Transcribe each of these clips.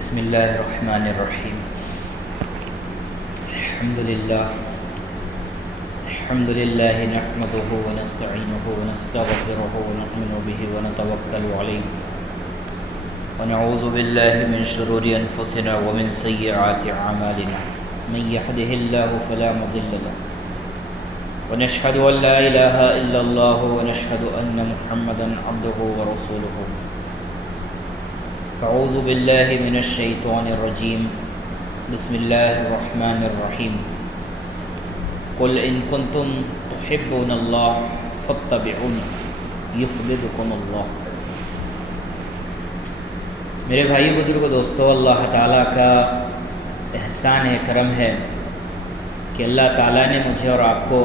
بسم اللہ الرحمن الرحیم الحمد للہ نحمده ونستعینه ونستغفره ونؤمن به ونتوکل علیہ ونعوذ باللہ من شرور انفسنا ومن سیئات اعمالنا من يهده الله فلا مضل له ونشهد ان لا اله الا الله ونشهد ان محمدا عبده ورسوله اعوذ باللہ من الشیطان الرجیم بسم اللہ الرحمن الرحیم قل ان کنتم تحبون اللہ فاتبعونی یحببکم اللہ۔ میرے بھائی بزرگ دوستو، اللہ تعالیٰ کا احسان ہے، کرم ہے کہ اللہ تعالیٰ نے مجھے اور آپ کو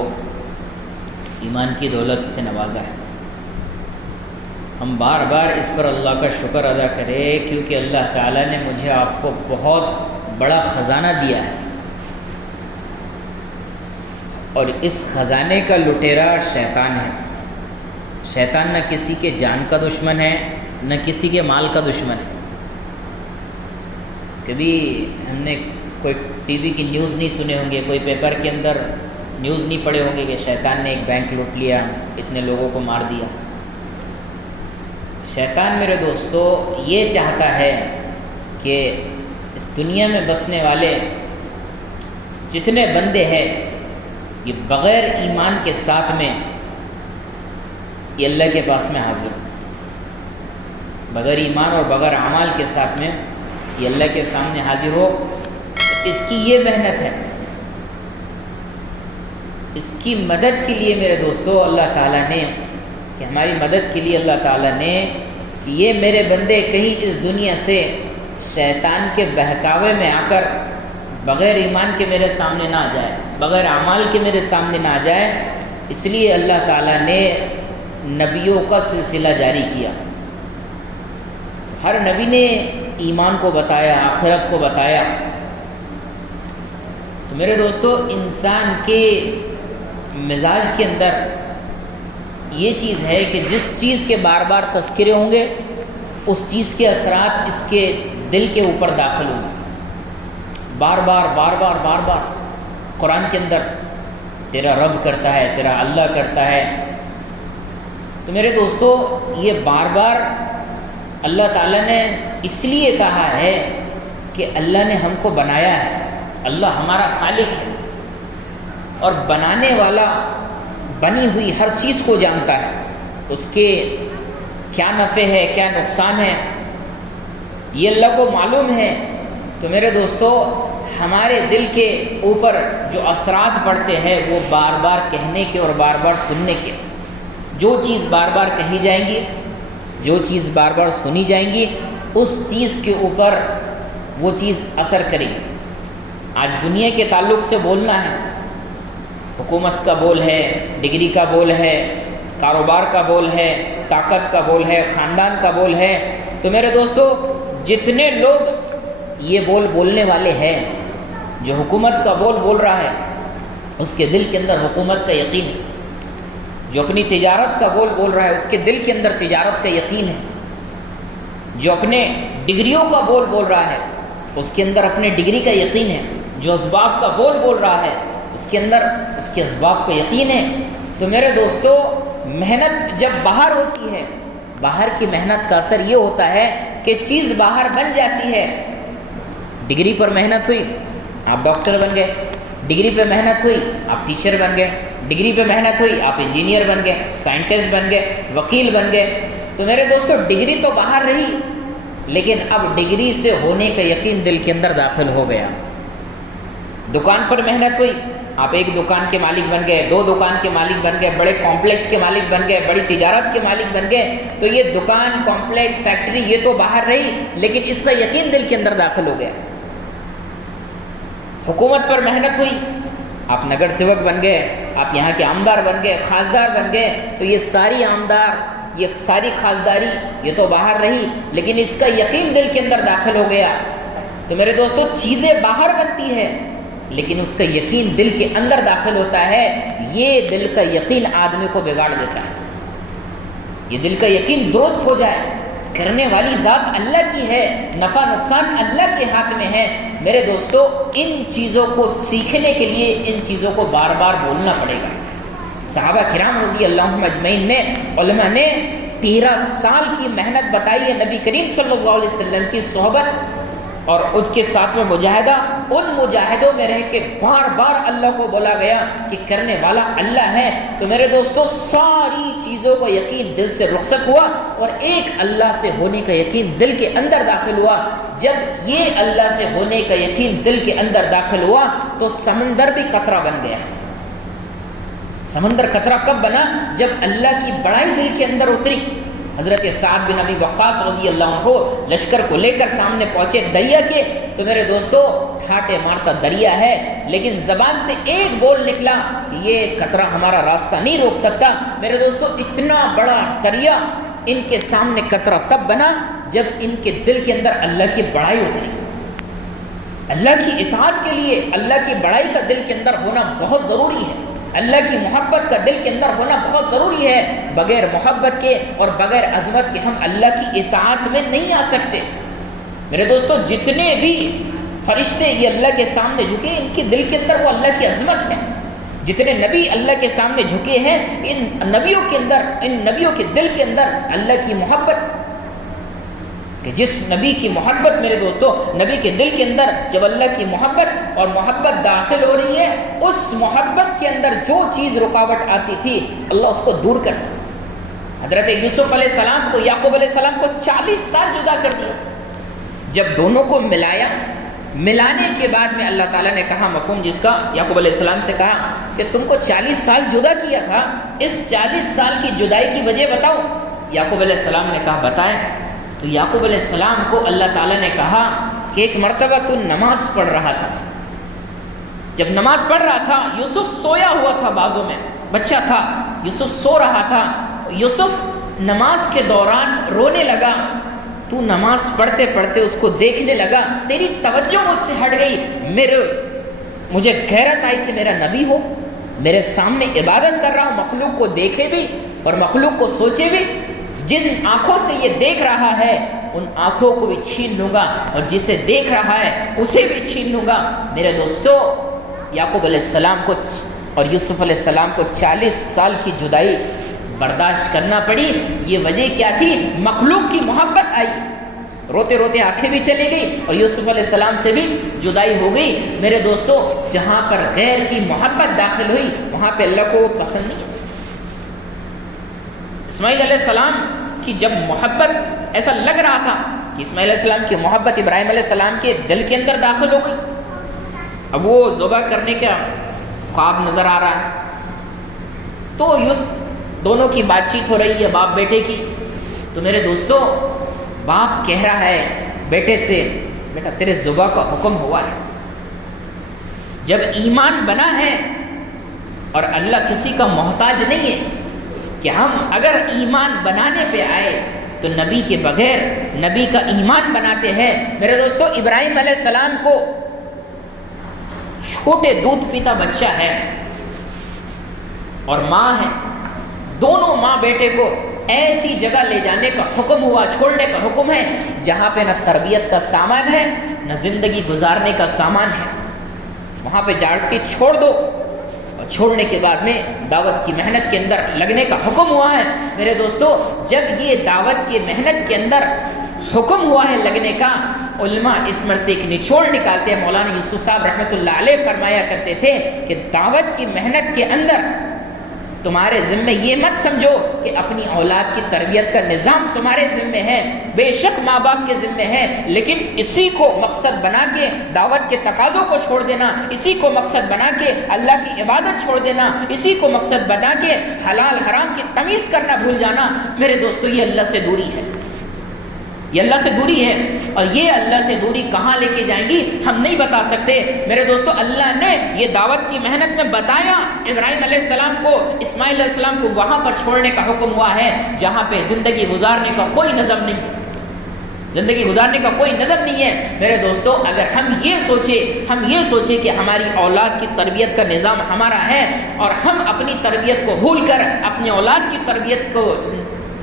ایمان کی دولت سے نوازا ہے۔ ہم بار بار اس پر اللہ کا شکر ادا کریں، کیونکہ اللہ تعالیٰ نے مجھے آپ کو بہت بڑا خزانہ دیا ہے، اور اس خزانے کا لٹیرا شیطان ہے۔ شیطان نہ کسی کے جان کا دشمن ہے، نہ کسی کے مال کا دشمن ہے۔ کبھی ہم نے کوئی ٹی وی کی نیوز نہیں سنے ہوں گے، کوئی پیپر کے اندر نیوز نہیں پڑھے ہوں گے کہ شیطان نے ایک بینک لوٹ لیا، اتنے لوگوں کو مار دیا۔ شیطان میرے دوستو یہ چاہتا ہے کہ اس دنیا میں بسنے والے جتنے بندے ہیں یہ بغیر ایمان کے ساتھ میں یہ اللہ کے پاس میں حاضر ہو، بغیر ایمان اور بغیر اعمال کے ساتھ میں یہ اللہ کے سامنے حاضر ہو۔ اس کی یہ محنت ہے، اس کی مدد کے لیے میرے دوستو اللہ تعالیٰ نے، کہ ہماری مدد کے لیے اللہ تعالیٰ نے کہ یہ میرے بندے کہیں اس دنیا سے شیطان کے بہکاوے میں آ کر بغیر ایمان کے میرے سامنے نہ آ جائے، بغیر اعمال کے میرے سامنے نہ آ جائے، اس لیے اللہ تعالیٰ نے نبیوں کا سلسلہ جاری کیا۔ ہر نبی نے ایمان کو بتایا، آخرت کو بتایا۔ تو میرے دوستو انسان کے مزاج کے اندر یہ چیز ہے کہ جس چیز کے بار بار تذکرے ہوں گے اس چیز کے اثرات اس کے دل کے اوپر داخل ہوں گے۔ بار بار قرآن کے اندر تیرا رب کرتا ہے، تیرا اللہ کرتا ہے۔ تو میرے دوستو یہ بار بار اللہ تعالیٰ نے اس لیے کہا ہے کہ اللہ نے ہم کو بنایا ہے، اللہ ہمارا خالق ہے، اور بنانے والا بنی ہوئی ہر چیز کو جانتا ہے، اس کے کیا نفع ہے کیا نقصان ہے یہ اللہ کو معلوم ہے۔ تو میرے دوستو ہمارے دل کے اوپر جو اثرات پڑتے ہیں وہ بار بار کہنے کے اور بار بار سننے کے۔ جو چیز بار بار کہی جائیں گی، جو چیز بار بار سنی جائیں گی، اس چیز کے اوپر وہ چیز اثر کرے گی۔ آج دنیا کے تعلق سے بولنا ہے، حکومت کا بول ہے، ڈگری کا بول ہے، کاروبار کا بول ہے، طاقت کا بول ہے، خاندان کا بول ہے۔ تو میرے دوستو جتنے لوگ یہ بول بولنے والے ہیں، جو حکومت کا بول بول رہا ہے اس کے دل کے اندر حکومت کا یقین ہے، جو اپنی تجارت کا بول بول رہا ہے اس کے دل کے اندر تجارت کا یقین ہے، جو اپنے ڈگریوں کا بول بول رہا ہے اس کے اندر اپنے ڈگری کا یقین ہے، جو اسباب کا بول بول رہا ہے اس کے اندر اس کے اسباب کو یقین ہے۔ تو میرے دوستو محنت جب باہر ہوتی ہے، باہر کی محنت کا اثر یہ ہوتا ہے کہ چیز باہر بن جاتی ہے۔ ڈگری پر محنت ہوئی آپ ڈاکٹر بن گئے، ڈگری پہ محنت ہوئی آپ ٹیچر بن گئے، ڈگری پہ محنت ہوئی آپ انجینئر بن گئے، سائنٹسٹ بن گئے، وکیل بن گئے۔ تو میرے دوستو ڈگری تو باہر رہی، لیکن اب ڈگری سے ہونے کا یقین دل کے اندر داخل ہو گیا۔ دکان پر محنت ہوئی، آپ ایک دکان کے مالک بن گئے، دو دکان کے مالک بن گئے، بڑے کمپلیکس کے مالک بن گئے، بڑی تجارت کے مالک بن گئے۔ تو یہ دکان، کمپلیکس، فیکٹری یہ تو باہر رہی، لیکن اس کا یقین دل کے اندر داخل ہو گیا۔ حکومت پر محنت ہوئی، آپ نگر سیوک بن گئے، آپ یہاں کے آمدار بن گئے، خاصدار بن گئے۔ تو یہ ساری آمدار، یہ ساری خاصداری یہ تو باہر رہی، لیکن اس کا یقین دل کے اندر داخل ہو گیا۔ تو میرے دوستو چیزیں باہر بنتی ہیں لیکن اس کا یقین دل کے اندر داخل ہوتا ہے۔ یہ دل کا یقین آدمی کو بگاڑ دیتا ہے۔ یہ دل کا یقین درست ہو جائے کرنے والی ذات اللہ کی ہے، نفع نقصان اللہ کے ہاتھ میں ہے۔ میرے دوستو ان چیزوں کو سیکھنے کے لیے ان چیزوں کو بار بار بولنا پڑے گا۔ صحابہ کرام رضی اللہ عنہم اجمعین نے، علماء نے 13 سال کی محنت بتائی ہے نبی کریم صلی اللہ علیہ وسلم کی صحبت اور اس کے ساتھ میں مجاہدہ، ان مجاہدوں میں رہ کے بار بار اللہ کو بولا گیا کہ کرنے والا اللہ ہے۔ تو میرے دوستو ساری چیزوں کو یقین دل سے رخصت ہوا اور ایک اللہ سے ہونے کا یقین دل کے اندر داخل ہوا۔ جب یہ اللہ سے ہونے کا یقین دل کے اندر داخل ہوا تو سمندر بھی قطرہ بن گیا۔ سمندر قطرہ کب بنا؟ جب اللہ کی بڑائی دل کے اندر اتری۔ حضرت سعد بن ابی وقاص رضی اللہ عنہ لشکر کو لے کر سامنے پہنچے دریا کے، تو میرے دوستو ٹھاٹے مارتا دریا ہے لیکن زبان سے ایک بول نکلا کہ یہ قطرہ ہمارا راستہ نہیں روک سکتا۔ میرے دوستو اتنا بڑا دریا ان کے سامنے قطرہ تب بنا جب ان کے دل کے اندر اللہ کی بڑائی اتری۔ اللہ کی اطاعت کے لیے اللہ کی بڑائی کا دل کے اندر ہونا بہت ضروری ہے، اللہ کی محبت کا دل کے اندر ہونا بہت ضروری ہے۔ بغیر محبت کے اور بغیر عظمت کے ہم اللہ کی اطاعت میں نہیں آ سکتے۔ میرے دوستو جتنے بھی فرشتے یہ اللہ کے سامنے جھکے، ان کے دل کے اندر وہ اللہ کی عظمت ہے۔ جتنے نبی اللہ کے سامنے جھکے ہیں، ان نبیوں کے اندر، ان نبیوں کے دل کے اندر اللہ کی محبت، کہ جس نبی کی محبت میرے دوستو، نبی کے دل کے اندر جب اللہ کی محبت اور محبت داخل ہو رہی ہے، اس محبت کے اندر جو چیز رکاوٹ آتی تھی اللہ اس کو دور کرتا۔ حضرت یوسف علیہ السلام کو، یعقوب علیہ السلام کو 40 سال جدا کر دیا۔ جب دونوں کو ملایا، ملانے کے بعد میں اللہ تعالیٰ نے کہا مفہوم جس کا، یعقوب علیہ السلام سے کہا کہ تم کو 40 سال جدا کیا تھا، اس 40 سال کی جدائی کی وجہ بتاؤ۔ یعقوب علیہ السلام نے کہا بتائیں۔ تو یعقوب علیہ السلام کو اللہ تعالیٰ نے کہا کہ ایک مرتبہ تو نماز پڑھ رہا تھا، جب نماز پڑھ رہا تھا یوسف سویا ہوا تھا، بازوں میں بچہ تھا، یوسف سو رہا تھا، یوسف نماز کے دوران رونے لگا، تو نماز پڑھتے پڑھتے اس کو دیکھنے لگا، تیری توجہ مجھ سے ہٹ گئی، مجھے غیرت آئی کہ میرا نبی ہو، میرے سامنے عبادت کر رہا ہوں، مخلوق کو دیکھے بھی اور مخلوق کو سوچے بھی، جن آنکھوں سے یہ دیکھ رہا ہے ان آنکھوں کو بھی چھین لوں گا اور جسے دیکھ رہا ہے اسے بھی چھین لوں گا۔ میرے دوستو یعقوب علیہ السلام کو اور یوسف علیہ السلام کو 40 سال کی جدائی برداشت کرنا پڑی۔ یہ وجہ کیا تھی؟ مخلوق کی محبت آئی، روتے روتے آنکھیں بھی چلی گئی اور یوسف علیہ السلام سے بھی جدائی ہو گئی۔ میرے دوستو جہاں پر غیر کی محبت داخل ہوئی وہاں پہ اللہ کو وہ پسند نہیں ہے۔ اسماعیل علیہ السلام کی جب محبت، ایسا لگ رہا تھا کہ اسماعیل علیہ السلام کی محبت ابراہیم علیہ السلام کے دل کے اندر داخل ہو گئی، اب وہ ذبح کرنے کا خواب نظر آ رہا ہے، تو دونوں کی بات چیت ہو رہی ہے باپ بیٹے کی۔ تو میرے دوستو باپ کہہ رہا ہے بیٹے سے، بیٹا تیرے ذبح کا حکم ہوا ہے، جب ایمان بنا ہے اور اللہ کسی کا محتاج نہیں ہے کہ ہم اگر ایمان بنانے پہ آئے تو نبی کے بغیر نبی کا ایمان بناتے ہیں۔ میرے دوستو ابراہیم علیہ السلام کو چھوٹے دودھ پیتا بچہ ہے اور ماں ہے، دونوں ماں بیٹے کو ایسی جگہ لے جانے کا حکم ہوا، چھوڑنے کا حکم ہے جہاں پہ نہ تربیت کا سامان ہے نہ زندگی گزارنے کا سامان ہے، وہاں پہ جا کے چھوڑ دو۔ اور چھوڑنے کے بعد میں دعوت کی محنت کے اندر لگنے کا حکم ہوا ہے۔ میرے دوستو جب یہ دعوت کی محنت کے اندر حکم ہوا ہے لگنے کا، علماء اس میں سے ایک نچوڑ نکالتے ہیں۔ مولانا یوسف صاحب رحمۃ اللہ علیہ فرمایا کرتے تھے کہ دعوت کی محنت کے اندر تمہارے ذمے یہ مت سمجھو کہ اپنی اولاد کی تربیت کا نظام تمہارے ذمے ہے، بے شک ماں باپ کے ذمے ہے، لیکن اسی کو مقصد بنا کے دعوت کے تقاضوں کو چھوڑ دینا، اسی کو مقصد بنا کے اللہ کی عبادت چھوڑ دینا، اسی کو مقصد بنا کے حلال حرام کی تمیز کرنا بھول جانا، میرے دوستو یہ اللہ سے دوری ہے، یہ اللہ سے دوری ہے۔ اور یہ اللہ سے دوری کہاں لے کے جائیں گی ہم نہیں بتا سکتے۔ میرے دوستو اللہ نے یہ دعوت کی محنت میں بتایا، ابراہیم علیہ السلام کو، اسماعیل علیہ السلام کو وہاں پر چھوڑنے کا حکم ہوا ہے جہاں پہ زندگی گزارنے کا کوئی نظم نہیں ہے، زندگی گزارنے کا کوئی نظم نہیں ہے۔ میرے دوستو اگر ہم یہ سوچے کہ ہماری اولاد کی تربیت کا نظام ہمارا ہے اور ہم اپنی تربیت کو بھول کر اپنی اولاد کی تربیت کو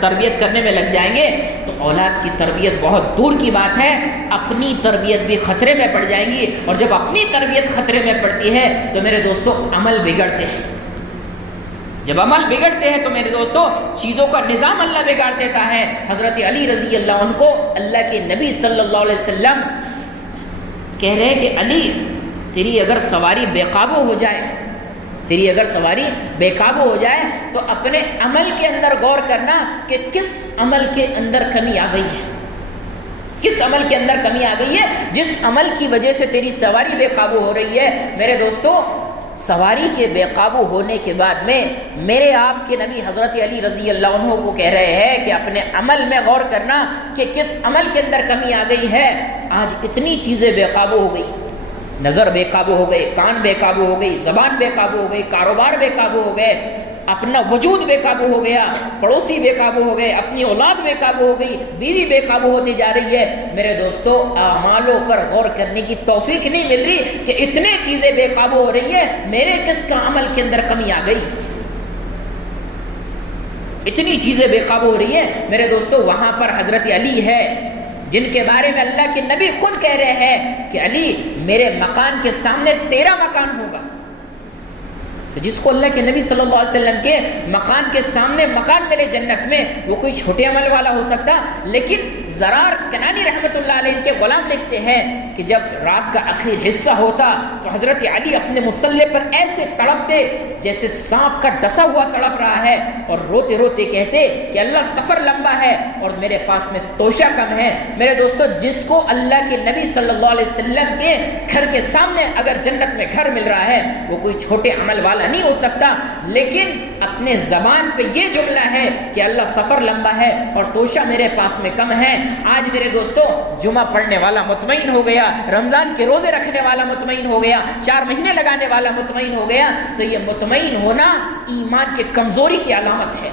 تربیت کرنے میں لگ جائیں گے تو اولاد کی تربیت بہت دور کی بات ہے، اپنی تربیت بھی خطرے میں پڑ جائیں گی، اور جب اپنی تربیت خطرے میں پڑتی ہے تو میرے دوستو عمل بگڑتے ہیں، جب عمل بگڑتے ہیں تو میرے دوستو چیزوں کا نظام اللہ بگاڑ دیتا ہے۔ حضرت علی رضی اللہ عنہ کو اللہ کے نبی صلی اللہ علیہ وسلم کہہ رہے ہیں کہ علی تیری اگر سواری بے قابو ہو جائے، تیری اگر سواری بے قابو ہو جائے تو اپنے عمل کے اندر غور کرنا کہ کس عمل کے اندر کمی آ گئی ہے، کس عمل کے اندر کمی آ گئی ہے جس عمل کی وجہ سے تیری سواری بے قابو ہو رہی ہے۔ میرے دوستو سواری کے بے قابو ہونے کے بعد میں میرے آپ کے نبی حضرت علی رضی اللہ عنہ کو کہہ رہے ہیں کہ اپنے عمل میں غور کرنا کہ کس عمل کے اندر کمی آ گئی ہے۔ آج اتنی چیزیں بے قابو ہو گئی، نظر بے قابو ہو گئے، کان بے قابو ہو گئی، زبان بے قابو ہو گئی، کاروبار بے قابو ہو گئے، اپنا وجود بے قابو ہو گیا، پڑوسی بے قابو ہو گئے، اپنی اولاد بے قابو ہو گئی، بیوی بے قابو ہوتی جا رہی ہے۔ میرے دوستو اعمالوں پر غور کرنے کی توفیق نہیں مل رہی کہ اتنے چیزیں بے قابو ہو رہی ہیں، میرے کس کا عمل کے اندر کمی آ گئی، اتنی چیزیں بے قابو ہو رہی ہیں۔ میرے دوستو وہاں پر حضرت علی ہے جن کے بارے میں اللہ کے نبی خود کہہ رہے ہیں کہ علی میرے مکان کے سامنے تیرا مکان ہوگا۔ جس کو اللہ کے نبی صلی اللہ علیہ وسلم کے مکان کے سامنے مکان ملے جنت میں، وہ کوئی چھوٹے عمل والا ہو سکتا، لیکن زرار کنانی رحمت اللہ علیہ ان کے غلام لکھتے ہیں کہ جب رات کا آخر حصہ ہوتا تو حضرت علی اپنے مصلے پر ایسے تڑپتے جیسے سانپ کا ڈسا ہوا تڑپ رہا ہے، اور روتے روتے کہتے کہ اللہ سفر لمبا ہے اور میرے پاس میں توشہ کم ہے۔ میرے دوستو جس کو اللہ کے نبی صلی اللہ علیہ وسلم کے گھر کے سامنے اگر جنت میں گھر مل رہا ہے، وہ کوئی چھوٹے عمل والا نہیں ہو سکتا، لیکن اپنے زبان پہ یہ جملہ ہے کہ اللہ سفر لمبا ہے اور توشہ میرے پاس میں کم ہے۔ آج میرے دوستو جمعہ پڑھنے والا مطمئن ہو گیا، رمضان کے روزے رکھنے والا مطمئن ہو گیا، 4 مہینے لگانے والا مطمئن ہو گیا، تو یہ مطمئن ہونا ایمان کے کمزوری کی علامت ہے۔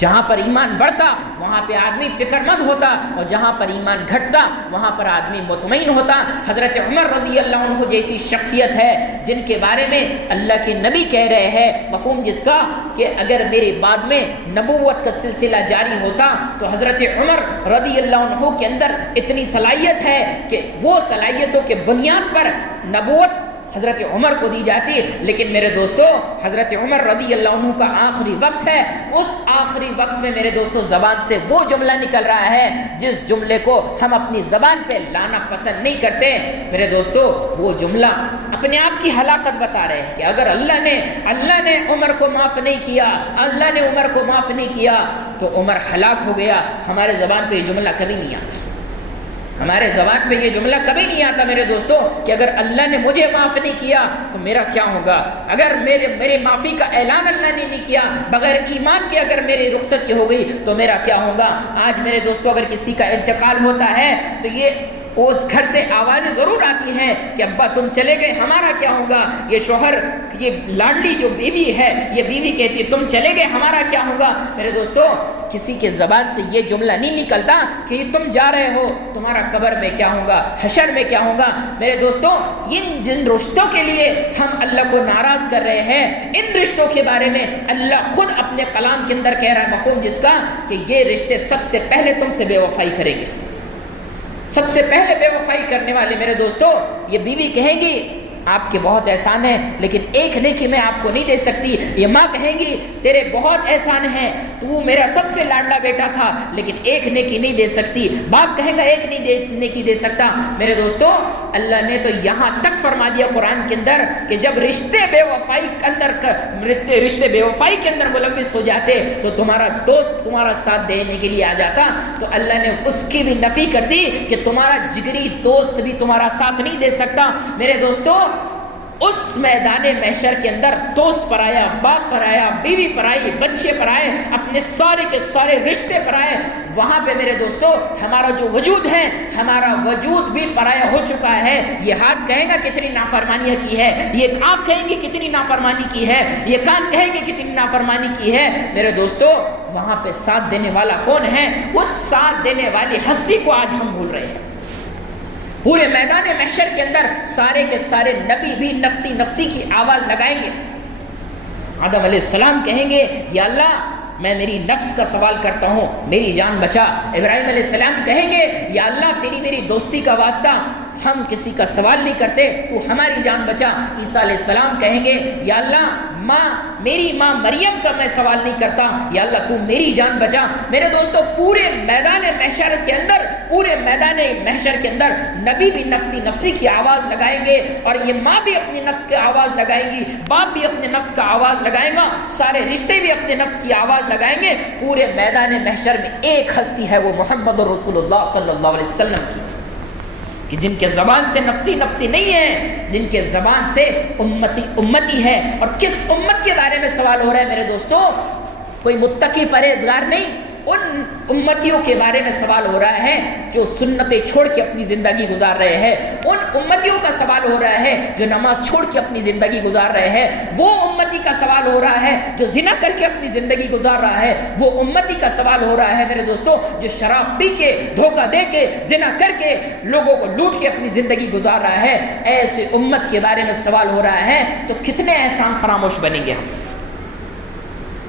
جہاں پر ایمان بڑھتا وہاں پہ آدمی فکر مند ہوتا، اور جہاں پر ایمان گھٹتا وہاں پر آدمی مطمئن ہوتا۔ حضرت عمر رضی اللہ عنہ جیسی شخصیت ہے جن کے بارے میں اللہ کے نبی کہہ رہے ہیں، مفہوم جس کا کہ اگر میرے بعد میں نبوت کا سلسلہ جاری ہوتا تو حضرت عمر رضی اللہ عنہ کے اندر اتنی صلاحیت ہے کہ وہ صلاحیتوں کے بنیاد پر نبوت حضرت عمر کو دی جاتی۔ لیکن میرے دوستو حضرت عمر رضی اللہ عنہ کا آخری وقت ہے، اس آخری وقت میں میرے دوستو زبان سے وہ جملہ نکل رہا ہے جس جملے کو ہم اپنی زبان پہ لانا پسند نہیں کرتے۔ میرے دوستو وہ جملہ اپنے آپ کی ہلاکت بتا رہے ہیں کہ اگر اللہ نے عمر کو معاف نہیں کیا، اللہ نے عمر کو معاف نہیں کیا تو عمر ہلاک ہو گیا۔ ہمارے زبان پہ یہ جملہ کبھی نہیں آتا، ہمارے زبان پہ یہ جملہ کبھی نہیں آتا میرے دوستو کہ اگر اللہ نے مجھے معاف نہیں کیا تو میرا کیا ہوگا، اگر میرے معافی کا اعلان اللہ نے نہیں کیا، بغیر ایمان کے اگر میری رخصتی ہو گئی تو میرا کیا ہوگا۔ آج میرے دوستو اگر کسی کا انتقال ہوتا ہے تو یہ اس گھر سے آوازیں ضرور آتی ہیں کہ ابا تم چلے گئے ہمارا کیا ہوگا، یہ شوہر یہ لاڈلی جو بیوی ہے یہ بیوی کہتی ہے تم چلے گئے ہمارا کیا ہوگا۔ میرے دوستو کسی کے زبان سے یہ جملہ نہیں نکلتا کہ تم جا رہے ہو تمہارا قبر میں کیا ہوگا، حشر میں کیا ہوگا۔ میرے دوستو جن رشتوں کے لیے ہم اللہ کو ناراض کر رہے ہیں، ان رشتوں کے بارے میں اللہ خود اپنے کلام کے اندر کہہ رہا ہے، مفہوم جس کا کہ یہ رشتے سب سے پہلے تم سے بے وفائی کریں گے، سب سے پہلے بے وفائی کرنے والے میرے دوستو یہ بیوی کہیں گی آپ کے بہت احسان ہیں لیکن ایک نیکی میں آپ کو نہیں دے سکتی، یہ ماں کہیں گی تیرے بہت احسان ہیں تو میرا سب سے لاڈلا بیٹا تھا لیکن ایک نیکی نہیں دے سکتی، باپ کہے گا ایک نیکی دے سکتا۔ میرے دوستو اللہ نے تو یہاں تک فرما دیا قرآن کے اندر کہ جب رشتے بے وفائی کے اندر ملوث ہو جاتے تو تمہارا دوست تمہارا ساتھ دینے کے لیے آ جاتا، تو اللہ نے اس کی بھی نفی کر دی کہ تمہارا جگری دوست بھی تمہارا ساتھ نہیں دے سکتا۔ میرے دوستو اس میدان محشر کے اندر دوست پر آیا، باپ پر آیا، بیوی پر آئی، بچے پر آئے، اپنے سارے کے سارے رشتے پر آئے، وہاں پہ میرے دوستو ہمارا جو وجود ہے ہمارا وجود بھی پرایا ہو چکا ہے۔ یہ ہاتھ کہے گا کتنی نافرمانیاں کی ہے، یہ آنکھ کہیں گی کتنی نافرمانی کی ہے، یہ کان کہیں گے کتنی نافرمانی کی ہے۔ میرے دوستو وہاں پہ ساتھ دینے والا کون ہے؟ اس ساتھ دینے والی ہستی کو آج ہم بھول رہے ہیں۔ پورے میدان محشر کے اندر سارے کے سارے نبی بھی نفسی نفسی کی آواز لگائیں گے۔ آدم علیہ السلام کہیں گے یا اللہ میں میری نفس کا سوال کرتا ہوں، میری جان بچا۔ ابراہیم علیہ السلام کہیں گے یا اللہ تیری میری دوستی کا واسطہ ہم کسی کا سوال نہیں کرتے، تو ہماری جان بچا۔ عیسیٰ علیہ السلام کہیں گے یا اللہ میری ماں مریم کا میں سوال نہیں کرتا، یا اللہ تو میری جان بچا۔ میرے دوستو پورے میدان محشر کے اندر نبی بھی نفسی نفسی کی آواز لگائیں گے، اور یہ ماں بھی اپنی نفس کی آواز لگائیں گی، باپ بھی اپنے نفس کا آواز لگائیں گا، سارے رشتے بھی اپنے نفس کی آواز لگائیں گے۔ پورے میدان محشر میں ایک ہستی ہے، وہ محمد رسول اللہ صلی اللہ علیہ وسلم کی، کہ جن کے زبان سے نفسی نفسی نہیں ہے، جن کے زبان سے امتی امتی ہے۔ اور کس امت کے بارے میں سوال ہو رہا ہے میرے دوستو؟ کوئی متقی پرہیزگار نہیں، ان امتیوں کے بارے میں سوال ہو رہا ہے جو سنتیں چھوڑ کے اپنی زندگی گزار رہے ہیں، ان امتیوں کا سوال ہو رہا ہے جو نماز چھوڑ کے اپنی زندگی گزار رہے ہیں، وہ امتی کا سوال ہو رہا ہے جو زنا کر کے اپنی زندگی گزار رہا ہے، وہ امتی کا سوال ہو رہا ہے میرے دوستو جو شراب پی کے، دھوکہ دے کے، زنا کر کے، لوگوں کو لوٹ کے اپنی زندگی گزار رہا ہے۔ ایسے امت کے بارے میں سوال ہو رہا ہے تو کتنے احسان فراموش بنیں گے ہم،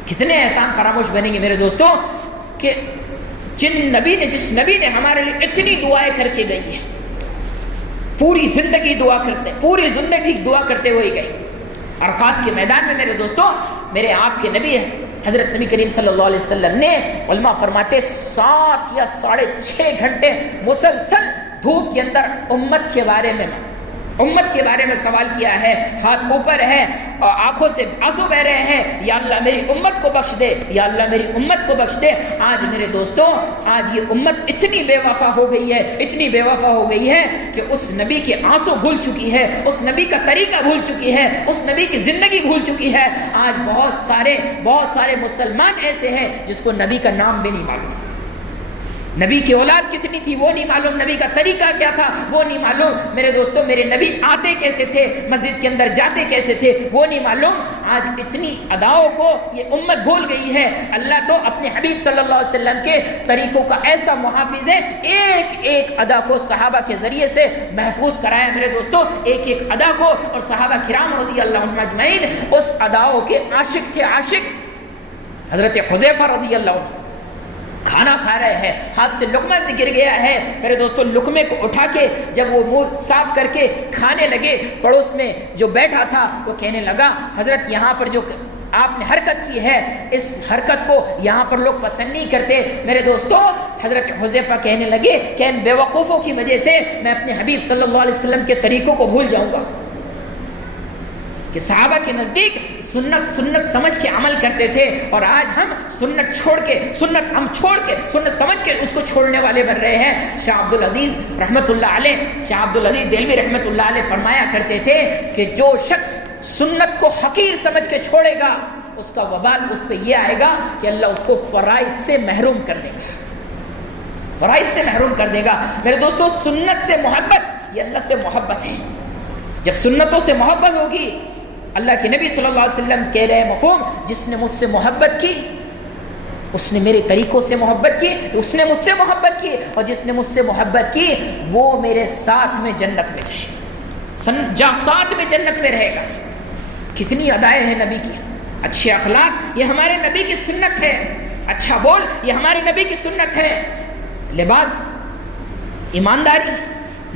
کتنے احسان فراموش بنیں گے میرے دوستو، کہ جس نبی نے ہمارے لیے اتنی دعائیں کر کے گئی ہے، پوری زندگی دعا کرتے ہوئے گئی۔ عرفات کے میدان میں میرے دوستو میرے آپ کے نبی حضرت نبی کریم صلی اللہ علیہ وسلم نے، علماء فرماتے 7 یا 6.5 گھنٹے مسلسل دھوپ کے اندر امت کے بارے میں سوال کیا ہے، ہاتھ اوپر ہے اور آنکھوں سے آنسو بہ رہے ہیں، یا اللہ میری امت کو بخش دے، یا اللہ میری امت کو بخش دے۔ آج میرے دوستو آج یہ امت اتنی بے وفا ہو گئی ہے کہ اس نبی کے آنسو بھول چکی ہے، اس نبی کا طریقہ بھول چکی ہے، اس نبی کی زندگی بھول چکی ہے۔ آج بہت سارے مسلمان ایسے ہیں جس کو نبی کا نام بھی نہیں معلوم، نبی کی اولاد کتنی تھی وہ نہیں معلوم، نبی کا طریقہ کیا تھا وہ نہیں معلوم۔ میرے دوستو میرے نبی آتے کیسے تھے، مسجد کے اندر جاتے کیسے تھے وہ نہیں معلوم۔ آج اتنی اداؤں کو یہ امت بھول گئی ہے۔ اللہ تو اپنے حبیب صلی اللہ علیہ وسلم کے طریقوں کا ایسا محافظ ہے، ایک ایک ادا کو صحابہ کے ذریعے سے محفوظ کرایا میرے دوستو، ایک ایک ادا کو، اور صحابہ کرام رضی اللہ عنہم اجمعین اس اداؤں کے عاشق تھے۔ حضرت حذیفہ رضی اللہ عنہ کھانا کھا رہے ہیں، ہاتھ سے لقمہ گر گیا ہے میرے دوستو، لقمے کو اٹھا کے جب وہ منہ صاف کر کے کھانے لگے، پڑوس میں جو بیٹھا تھا وہ کہنے لگا حضرت یہاں پر جو آپ نے حرکت کی ہے اس حرکت کو یہاں پر لوگ پسند نہیں کرتے۔ میرے دوستو حضرت حذیفہ کہنے لگے کہ ان بے وقوفوں کی وجہ سے میں اپنے حبیب صلی اللہ علیہ وسلم کے طریقوں کو بھول جاؤں گا، کہ صحابہ کے نزدیک سنت سمجھ کے عمل کرتے تھے، اور آج ہم سنت چھوڑ کے سنت سمجھ کے اس کو چھوڑنے والے بن رہے ہیں۔ شاہ عبد العزیز دہلوی رحمت اللہ علیہ فرمایا کرتے تھے کہ جو شخص سنت کو حقیر سمجھ کے چھوڑے گا اس کا وبال اس پہ یہ آئے گا کہ اللہ اس کو فرائض سے محروم کر دے گا، میرے دوستو سنت سے محبت یہ اللہ سے محبت ہے۔ جب سنتوں سے محبت ہوگی، اللہ کے نبی صلی اللہ علیہ وسلم کہہ رہے ہیں مفہوم، جس نے مجھ سے محبت کی اس نے میرے طریقوں سے محبت کی، اس نے مجھ سے محبت کی، اور جس نے مجھ سے محبت کی وہ میرے ساتھ میں جنت میں جائے ساتھ میں جنت میں رہے گا۔ کتنی ادائیں ہیں نبی کی، اچھے اخلاق یہ ہمارے نبی کی سنت ہے، اچھا بول یہ ہمارے نبی کی سنت ہے، لباس، ایمانداری،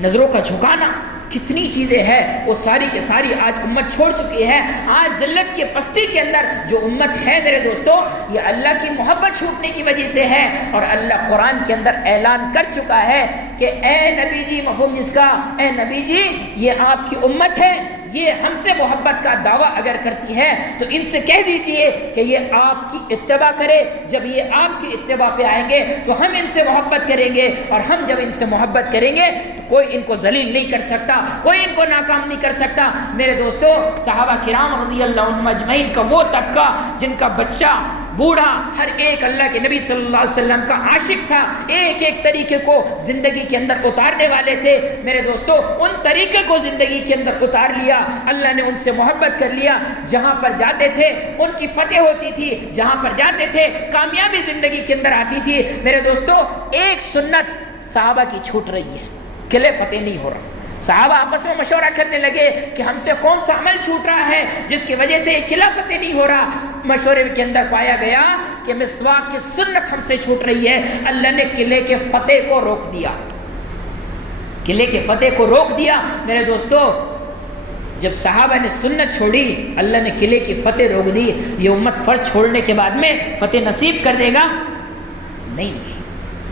نظروں کا جھکانا، کتنی چیزیں ہیں وہ ساری کے ساری آج امت چھوڑ چکی ہے۔ آج ذلت کے پستی کے اندر جو امت ہے میرے دوستو یہ اللہ کی محبت چھوٹنے کی وجہ سے ہے، اور اللہ قرآن کے اندر اعلان کر چکا ہے کہ اے نبی جی، مفہوم جس کا، اے نبی جی یہ آپ کی امت ہے، یہ ہم سے محبت کا دعویٰ اگر کرتی ہے تو ان سے کہہ دیجئے کہ یہ آپ کی اتباع کرے، جب یہ آپ کی اتباع پہ آئیں گے تو ہم ان سے محبت کریں گے، اور ہم جب ان سے محبت کریں گے تو کوئی ان کو ذلیل نہیں کر سکتا، کوئی ان کو ناکام نہیں کر سکتا۔ میرے دوستو صحابہ کرام رضی اللہ عنہم اجمعین کا وہ طبقہ جن کا بچہ بوڑھا ہر ایک اللہ کے نبی صلی اللہ علیہ وسلم کا عاشق تھا، ایک ایک طریقے کو زندگی کے اندر اتارنے والے تھے، میرے دوستو ان طریقے کو زندگی کے اندر اتار لیا، اللہ نے ان سے محبت کر لیا، جہاں پر جاتے تھے ان کی فتح ہوتی تھی، جہاں پر جاتے تھے کامیابی زندگی کے اندر آتی تھی۔ میرے دوستو ایک سنت صحابہ کی چھوٹ رہی ہے، قلعے فتح نہیں ہو رہا۔ صحابہ آپس میں مشورہ کرنے لگے کہ ہم سے کون سا عمل چھوٹ رہا ہے جس کی وجہ سے قلعہ فتح نہیں ہو رہا۔ مشورے کے اندر پایا گیا کہ مسواک کی سنت ہم سے چھوٹ رہی ہے، اللہ نے قلعے کے فتح کو روک دیا، قلعے کے فتح کو روک دیا۔ میرے دوستو جب صحابہ نے سنت چھوڑی، اللہ نے قلعے کی فتح روک دی۔ یہ امت فرض چھوڑنے کے بعد میں فتح نصیب کر دے گا؟ نہیں،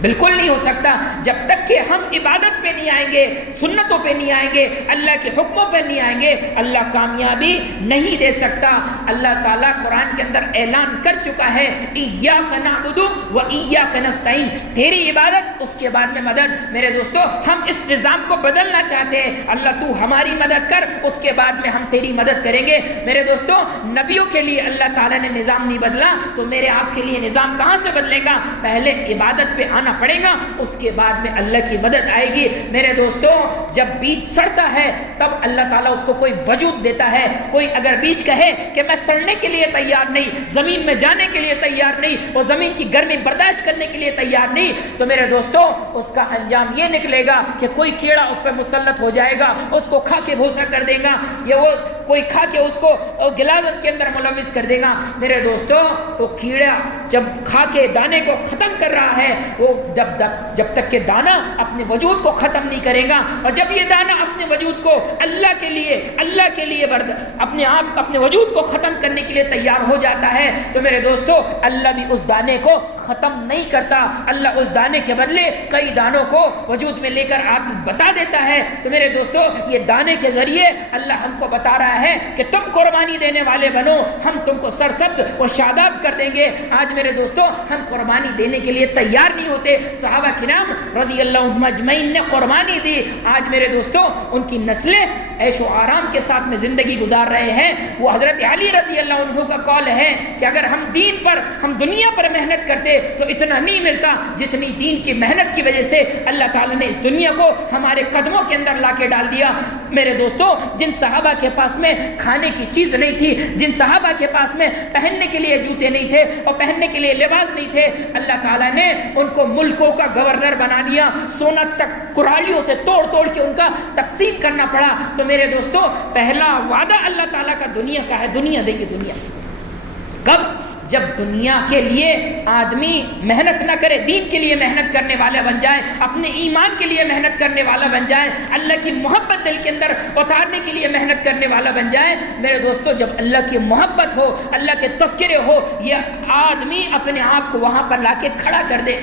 بالکل نہیں ہو سکتا۔ جب تک کہ ہم عبادت پہ نہیں آئیں گے، سنتوں پہ نہیں آئیں گے، اللہ کے حکموں پہ نہیں آئیں گے، اللہ کامیابی نہیں دے سکتا۔ اللہ تعالیٰ قرآن کے اندر اعلان کر چکا ہے ایاک نعبد و ایاک نستعین، تیری عبادت اس کے بعد میں مدد۔ میرے دوستو ہم اس نظام کو بدلنا چاہتے ہیں، اللہ تو ہماری مدد کر، اس کے بعد میں ہم تیری مدد کریں گے۔ میرے دوستو نبیوں کے لیے اللہ تعالیٰ نے نظام نہیں بدلا تو میرے آپ کے لیے نظام کہاں سے بدلے گا؟ پہلے عبادت پہ آنا پڑے گا، اس کے بعد میں اللہ کی مدد آئے گی۔ میرے دوستو جب بیج سڑتا ہے تب اللہ تعالیٰ اس کو کوئی وجود دیتا ہے۔ کوئی اگر بیج کہے کہ میں سڑنے کے لیے تیار نہیں، زمین میں جانے کے لیے تیار نہیں، وہ زمین کی گرمی برداشت کرنے کے لیے تیار نہیں، تو میرے دوستو اس کا انجام یہ نکلے گا کہ کوئی کیڑا اس پہ مسلط ہو جائے گا، اس کو کھا کے بھوسا کر دے گا، یا وہ کوئی کھا کے اس کو غلاظت کے اندر ملوث کر دے گا۔ میرے دوستو وہ کیڑا جب کھا کے دانے کو ختم کر رہا ہے، وہ جب تک کہ دانہ اپنے وجود کو ختم نہیں کرے گا، اور جب یہ دانہ اپنے وجود کو اللہ کے لیے اپنے وجود کو ختم کرنے کے لیے تیار ہو جاتا ہے، تو میرے دوستو اللہ بھی اس دانے کو ختم نہیں کرتا، اللہ اس دانے کے بدلے کئی دانوں کو وجود میں لے کر آپ بتا دیتا ہے۔ تو میرے دوستو یہ دانے کے ذریعے اللہ ہم کو بتا رہا ہے کہ تم قربانی دینے والے بنو، ہم تم کو سرسبز و شاداب کر دیں گے۔ آج میرے دوستو ہم قربانی دینے کے لیے تیار نہیں ہوتے۔ صحابہ کرام رضی اللہ عنہم اجمعین نے قربانی دی، آج میرے دوستو ان کی نسلیں عیش و آرام کے ساتھ میں زندگی گزار رہے ہیں۔ وہ حضرت علی رضی اللہ عنہ کا قول ہے کہ اگر ہم دین پر، ہم دنیا پر محنت کرتے تو اتنا نہیں ملتا جتنی دین کی محنت کی وجہ سے اللہ تعالیٰ نے اس دنیا کو ہمارے قدموں کے اندر لا کے ڈال دیا۔ میرے دوستو جن صحابہ کے پاس میں کھانے کی چیز نہیں تھی، جن صحابہ کے پاس میں پہننے کے لیے جوتے نہیں تھے اور پہننے کے لیے لباس نہیں تھے، اللہ تعالیٰ نے ان کو ملکوں کا گورنر بنا دیا، سونا تک کرالیوں سے توڑ توڑ کے ان کا تقسیم کرنا پڑا۔ تو میرے دوستو پہلا وعدہ اللہ تعالیٰ کا دنیا کا ہے، دنیا دے گی۔ دنیا کب؟ جب دنیا کے لیے آدمی محنت نہ کرے، دین کے لیے محنت کرنے والا بن جائے، اپنے ایمان کے لیے محنت کرنے والا بن جائے، اللہ کی محبت دل کے اندر اتارنے کے لیے محنت کرنے والا بن جائے۔ میرے دوستو جب اللہ کی محبت ہو، اللہ کے تذکرے ہو، یہ آدمی اپنے آپ کو وہاں پر لا کے کھڑا کر دے۔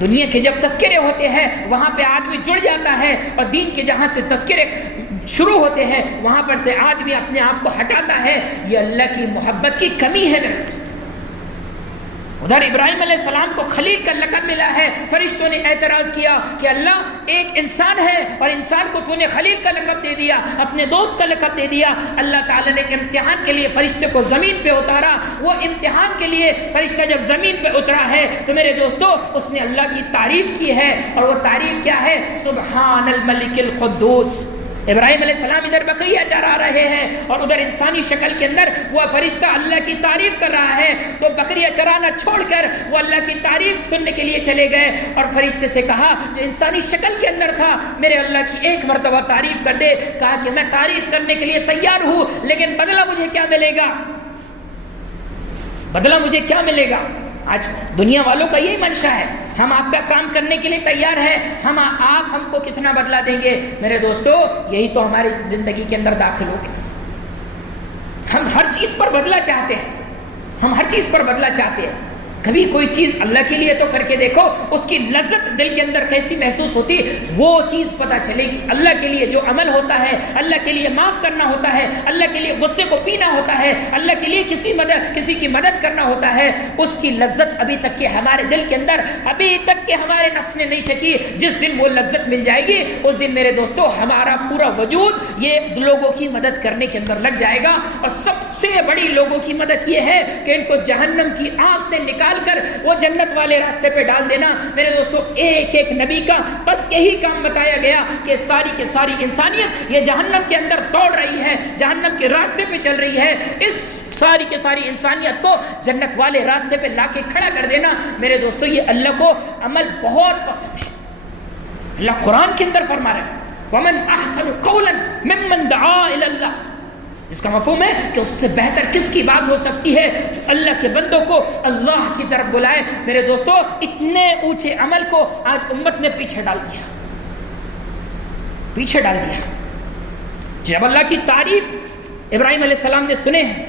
دنیا کے جب تذکرے ہوتے ہیں وہاں پہ آدمی جڑ جاتا ہے، اور دین کے جہاں سے تذکرے شروع ہوتے ہیں وہاں پر سے آدمی اپنے آپ کو ہٹاتا ہے۔ یہ اللہ کی محبت کی کمی ہے۔ ادھر ابراہیم علیہ السلام کو خلیل کا لقب ملا ہے، فرشتوں نے اعتراض کیا کہ اللہ ایک انسان ہے اور انسان کو تو نے خلیل کا لقب دے دیا، اپنے دوست کا لقب دے دیا۔ اللہ تعالیٰ نے امتحان کے لیے فرشتے کو زمین پہ اتارا، وہ امتحان کے لیے فرشتہ جب زمین پہ اترا ہے تو میرے دوستو اس نے اللہ کی تعریف کی ہے، اور وہ تعریف کیا ہے؟ سبحان الملک القدوس۔ ابراہیم علیہ السلام ادھر بکریاں چرا رہے ہیں اور ادھر انسانی شکل کے اندر وہ فرشتہ اللہ کی تعریف کر رہا ہے، تو بکریاں چرانا چھوڑ کر وہ اللہ کی تعریف سننے کے لیے چلے گئے، اور فرشتے سے کہا جو انسانی شکل کے اندر تھا میرے اللہ کی ایک مرتبہ تعریف کر دے۔ کہا کہ میں تعریف کرنے کے لیے تیار ہوں، لیکن بدلہ مجھے کیا ملے گا؟ بدلہ مجھے کیا ملے گا؟ آج دنیا والوں کا یہی منشا ہے، ہم آپ کا کام کرنے کے لیے تیار ہیں، آپ ہم کو کتنا بدلہ دیں گے؟ میرے دوستو یہی تو ہماری زندگی کے اندر داخل ہو گئے۔ ہم ہر چیز پر بدلہ چاہتے ہیں، ہم ہر چیز پر بدلہ چاہتے ہیں۔ کبھی کوئی چیز اللہ کے لیے تو کر کے دیکھو، اس کی لذت دل کے اندر کیسی محسوس ہوتی، وہ چیز پتہ چلے گی۔ اللہ کے لیے جو عمل ہوتا ہے، اللہ کے لیے معاف کرنا ہوتا ہے، اللہ کے لیے غصے کو پینا ہوتا ہے، اللہ کے لیے کسی کی مدد کرنا ہوتا ہے، اس کی لذت ابھی تک کہ ہمارے دل کے اندر ابھی تک کہ ہمارے نفس نے نہیں چکھی۔ جس دن وہ لذت مل جائے گی اس دن میرے دوستو ہمارا پورا وجود یہ لوگوں کی مدد کرنے کے اندر لگ جائے گا۔ اور سب سے بڑی لوگوں کی مدد یہ ہے کہ ان کو جہنم کی آگ سے نکال کر وہ جنت والے راستے پہ ڈال دینا۔ میرے دوستو ایک ایک نبی کا بس یہی کام بتایا گیا کہ ساری کی ساری انسانیت یہ جہنم کے اندر دوڑ رہی ہے، جہنم کے راستے پہ چل رہی ہے، اس ساری کی ساری انسانیت کو جنت والے راستے پہ لا کے کھڑا کر دینا۔ میرے دوستو یہ اللہ کو عمل بہت پسند ہے۔ اللہ قرآن کے اندر فرما رہا ہے وَمَنْ أَحْسَنُ قَوْلًا مِمَّنْ دَعَا إِلَى اللَّهِ، اس کا مفہوم ہے کہ اس سے بہتر کس کی بات ہو سکتی ہے جو اللہ کے بندوں کو اللہ کی طرف بلائے۔ میرے دوستو، اتنے اونچے عمل کو آج امت نے پیچھے ڈال دیا، پیچھے ڈال دیا۔ جب اللہ کی تعریف ابراہیم علیہ السلام نے سنے ہیں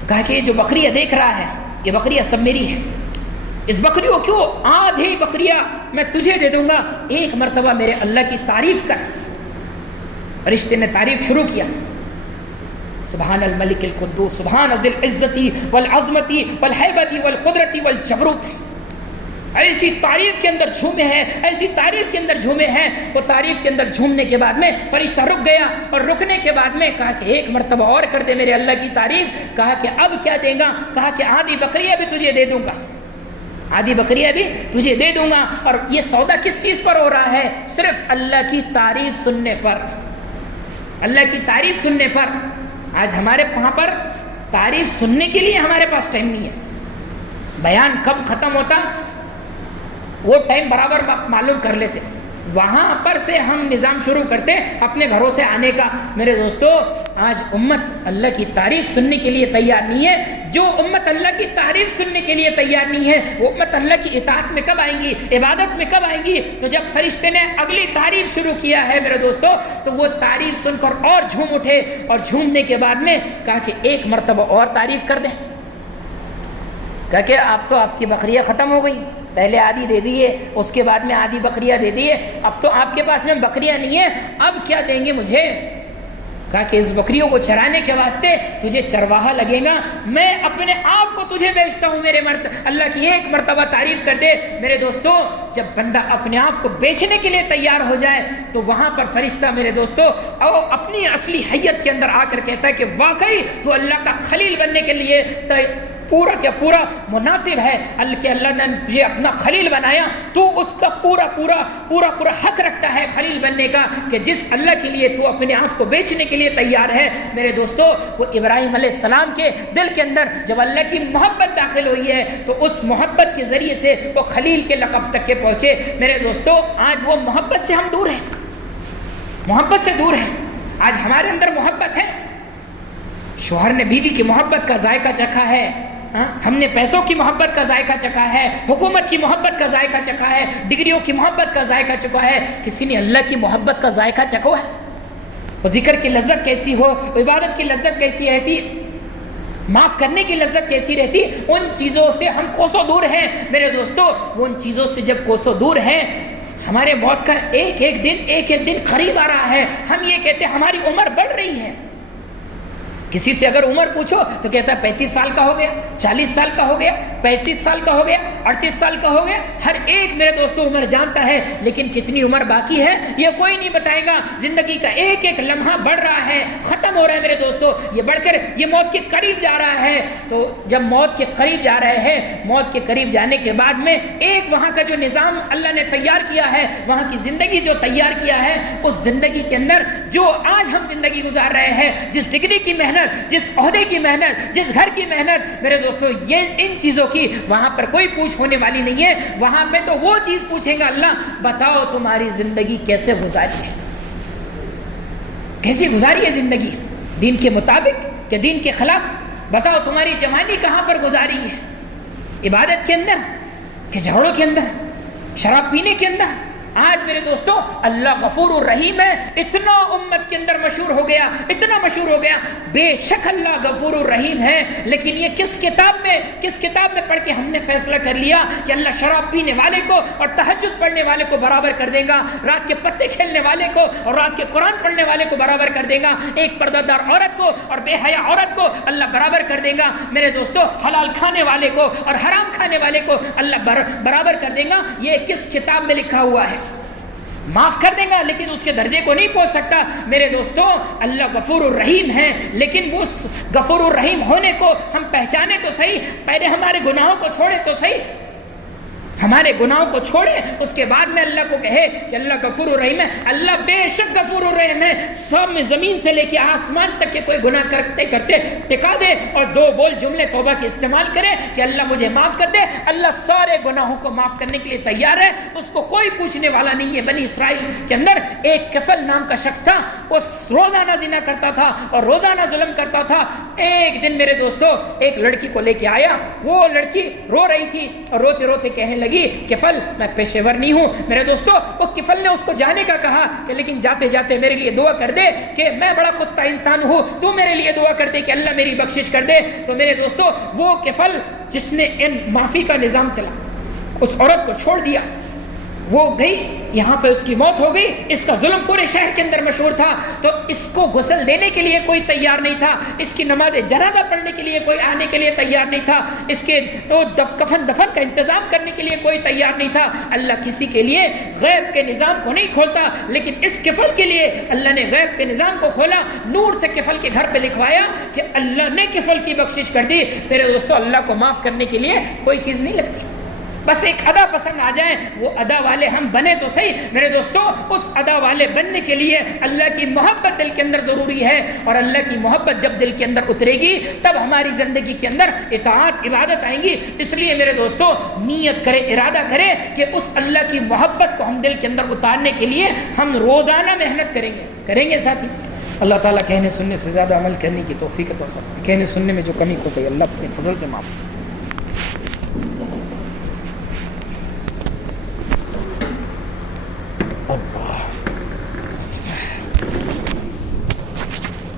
تو کہا کہ یہ جو بکریاں دیکھ رہا ہے یہ بکریاں سب میری ہیں، اس بکریوں کیوں آدھی بکریاں میں تجھے دے دوں گا، ایک مرتبہ میرے اللہ کی تعریف کر۔ فرشتے نے تعریف شروع کیا، سبحان الملک القدوس، سبحان ذی العزت والعظمت والہیبت والقدرت والجبروت۔ ایسی تعریف کے اندر جھومے ہیں، ایسی تعریف کے اندر جھومے ہیں۔ وہ تعریف کے اندر جھومنے کے بعد میں فرشتہ رک گیا، اور رکنے کے بعد میں کہا کہ ایک مرتبہ اور کر دے میرے اللہ کی تعریف۔ کہا کہ اب کیا دیں گا؟ کہا کہ آدھی بکریاں بھی تجھے دے دوں گا، آدھی بکریاں بھی تجھے دے دوں گا۔ اور یہ سودا کس چیز پر ہو رہا ہے؟ صرف اللہ کی تعریف سننے پر، اللہ کی تعریف سننے پر۔ آج ہمارے وہاں پر تعریف سننے کے لیے ہمارے پاس ٹائم نہیں ہے۔ بیان کب ختم ہوتا وہ ٹائم برابر معلوم کر لیتے، وہاں پر سے ہم نظام شروع کرتے اپنے گھروں سے آنے کا۔ میرے دوستو، آج امت اللہ کی تعریف سننے کے لیے تیار نہیں ہے۔ جو امت اللہ کی تعریف سننے کے لیے تیار نہیں ہے وہ امت اللہ کی اطاعت میں کب آئیں گی، عبادت میں کب آئیں گی؟ تو جب فرشتے نے اگلی تعریف شروع کیا ہے میرے دوستو، تو وہ تعریف سن کر اور جھوم اٹھے، اور جھومنے کے بعد میں کہا کہ ایک مرتبہ اور تعریف کر دیں۔ کہا کہ اب تو آپ کی بکریاں ختم ہو گئی، پہلے آدھی دے دیے، اس کے بعد میں آدھی بکریاں دے دیے، اب تو آپ کے پاس میں بکریاں نہیں ہیں، اب کیا دیں گے مجھے؟ کہا کہ اس بکریوں کو چرانے کے واسطے تجھے چرواہا لگے گا، میں اپنے آپ کو تجھے بیچتا ہوں میرے اللہ کی ایک مرتبہ تعریف کر دے۔ میرے دوستو، جب بندہ اپنے آپ کو بیچنے کے لیے تیار ہو جائے تو وہاں پر فرشتہ میرے دوستو اپنی اصلی حیت کے اندر آ کر کہتا ہے کہ واقعی تو اللہ کا خلیل بننے کے لیے پورا کیا پورا مناسب ہے، کہ اللہ نے تجھے اپنا خلیل بنایا، تو اس کا پورا حق رکھتا ہے خلیل بننے کا، کہ جس اللہ کے لیے تو اپنے آپ کو بیچنے کے لیے تیار ہے۔ میرے دوستو، وہ ابراہیم علیہ السلام کے دل کے اندر جب اللہ کی محبت داخل ہوئی ہے تو اس محبت کے ذریعے سے وہ خلیل کے لقب تک کے پہنچے۔ میرے دوستو، آج وہ محبت سے ہم دور ہیں، محبت سے دور ہیں۔ آج ہمارے اندر محبت ہے، شوہر نے بیوی کی محبت کا ذائقہ چکھا ہے، ہم نے پیسوں کی محبت کا ذائقہ چکھا ہے، حکومت کی محبت کا ذائقہ چکھا ہے، ڈگریوں کی محبت کا ذائقہ چکھا ہے، کسی نے اللہ کی محبت کا ذائقہ چکھا ہے؟ وہ ذکر کی لذت کیسی ہو، عبادت کی لذت کیسی رہتی، معاف کرنے کی لذت کیسی رہتی، ان چیزوں سے ہم کوسوں دور ہیں۔ میرے دوستو، وہ ان چیزوں سے جب کوسوں دور ہیں، ہمارے موت کا ایک ایک دن قریب آ رہا ہے، ہم یہ کہتے ہیں ہماری عمر بڑھ رہی ہے۔ کسی سے اگر عمر پوچھو تو کہتا ہے 35 سال کا ہو گیا، 40 سال کا ہو گیا، 35 سال کا ہو گیا، 38 سال کا ہو گیا۔ ہر ایک میرے دوستو عمر جانتا ہے، لیکن کتنی عمر باقی ہے یہ کوئی نہیں بتائے گا۔ زندگی کا ایک ایک لمحہ بڑھ رہا ہے، ختم ہو رہا ہے میرے دوستو، یہ بڑھ کر یہ موت کے قریب جا رہا ہے۔ تو جب موت کے قریب جا رہے ہیں، موت کے قریب جانے کے بعد میں ایک وہاں کا جو نظام اللہ نے تیار کیا ہے، وہاں کی زندگی جو تیار کیا ہے، اس زندگی کے اندر جو آج ہم زندگی گزار رہے ہیں، جس ڈگری کی محنت، جس عہدے کی محنت، جس گھر کی محنت، میرے دوستو یہ ان چیزوں کی وہاں پر کوئی پوچھ ہونے والی نہیں ہے۔ وہاں پہ تو وہ چیز پوچھیں گا، اللہ بتاؤ تمہاری زندگی کیسے گزاری ہے، کیسی گزاری ہے زندگی، دین کے مطابق کہ دین کے خلاف؟ بتاؤ تمہاری جوانی کہاں پر گزاری ہے، عبادت کے اندر کہ جھگڑوں کے اندر، شراب پینے کے اندر؟ آج میرے دوستو اللہ غفور الرحیم ہے، اتنا امت کے اندر مشہور ہو گیا، اتنا مشہور ہو گیا۔ بے شک اللہ غفور الرحیم ہے، لیکن یہ کس کتاب میں پڑھ کے ہم نے فیصلہ کر لیا کہ اللہ شراب پینے والے کو اور تہجد پڑھنے والے کو برابر کر دے گا، رات کے پتے کھیلنے والے کو اور رات کے قرآن پڑھنے والے کو برابر کر دے گا، ایک پردہ دار عورت کو اور بے حیا عورت کو اللہ برابر کر دے گا۔ میرے دوستو، حلال کھانے والے کو اور حرام کھانے والے کو اللہ برابر کر دے گا۔ یہ کس کتاب میں لکھا ہوا ہے؟ معاف کر دے گا، لیکن اس کے درجے کو نہیں پہنچ سکتا۔ میرے دوستو، اللہ غفور الرحیم ہے، لیکن وہ غفور الرحیم ہونے کو ہم پہچانے تو صحیح، پہلے ہمارے گناہوں کو چھوڑے تو صحیح، ہمارے گناہوں کو چھوڑے، اس کے بعد میں اللہ کو کہے کہ اللہ غفور الرحیم ہے۔ اللہ بے شک غفور الرحیم ہے، سب میں زمین سے لے کے آسمان تک کے کوئی گناہ کرتے کرتے ٹکا دے اور دو بول جملے توبہ کے استعمال کرے کہ اللہ مجھے معاف کر دے، اللہ سارے گناہوں کو معاف کرنے کے لیے تیار ہے، اس کو کوئی پوچھنے والا نہیں ہے۔ بنی اسرائیل کے اندر ایک کفل نام کا شخص تھا، وہ روزانہ زنا کرتا تھا اور روزانہ ظلم کرتا تھا۔ ایک دن میرے دوستو ایک لڑکی کو لے کے آیا، وہ لڑکی رو رہی تھی اور روتے روتے کہنے لگی کفل میں پیشے ور نہیں ہوں۔ میرے دوستو وہ کفل نے اس کو جانے کا کہا کہ لیکن جاتے جاتے میرے لیے دعا کر دے کہ میں بڑا کتا انسان ہوں، تو میرے لیے دعا کر دے کہ اللہ میری بخشش کر دے۔ تو میرے دوستو وہ کفل جس نے ان معافی کا نظام چلا، اس عورت کو چھوڑ دیا، وہ گئی، یہاں پہ اس کی موت ہو گئی۔ اس کا ظلم پورے شہر کے اندر مشہور تھا، تو اس کو غسل دینے کے لیے کوئی تیار نہیں تھا، اس کی نماز جنازہ پڑھنے کے لیے کوئی آنے کے لیے تیار نہیں تھا، اس کے کفن دفن کا انتظام کرنے کے لیے کوئی تیار نہیں تھا۔ اللہ کسی کے لیے غیب کے نظام کو نہیں کھولتا، لیکن اس کفل کے لیے اللہ نے غیب کے نظام کو کھولا، نور سے کفل کے گھر پہ لکھوایا کہ اللہ نے کفل کی بخشش کر دی۔ میرے دوستو اللہ کو معاف کرنے کے لیے کوئی چیز نہیں لگتی، بس ایک ادا پسند آ جائے، وہ ادا والے ہم بنے تو صحیح۔ میرے دوستو اس ادا والے بننے کے لیے اللہ کی محبت دل کے اندر ضروری ہے، اور اللہ کی محبت جب دل کے اندر اترے گی تب ہماری زندگی کے اندر اطاعت عبادت آئیں گی۔ اس لیے میرے دوستو نیت کرے، ارادہ کرے کہ اس اللہ کی محبت کو ہم دل کے اندر اتارنے کے لیے ہم روزانہ محنت کریں گے ساتھی۔ اللہ تعالیٰ کہنے سننے سے زیادہ عمل کرنے کی توفیق عطا فرمائے۔ کہنے سننے میں جو کمی ہو گئی اللہ اپنے فضل سے معاف کرے۔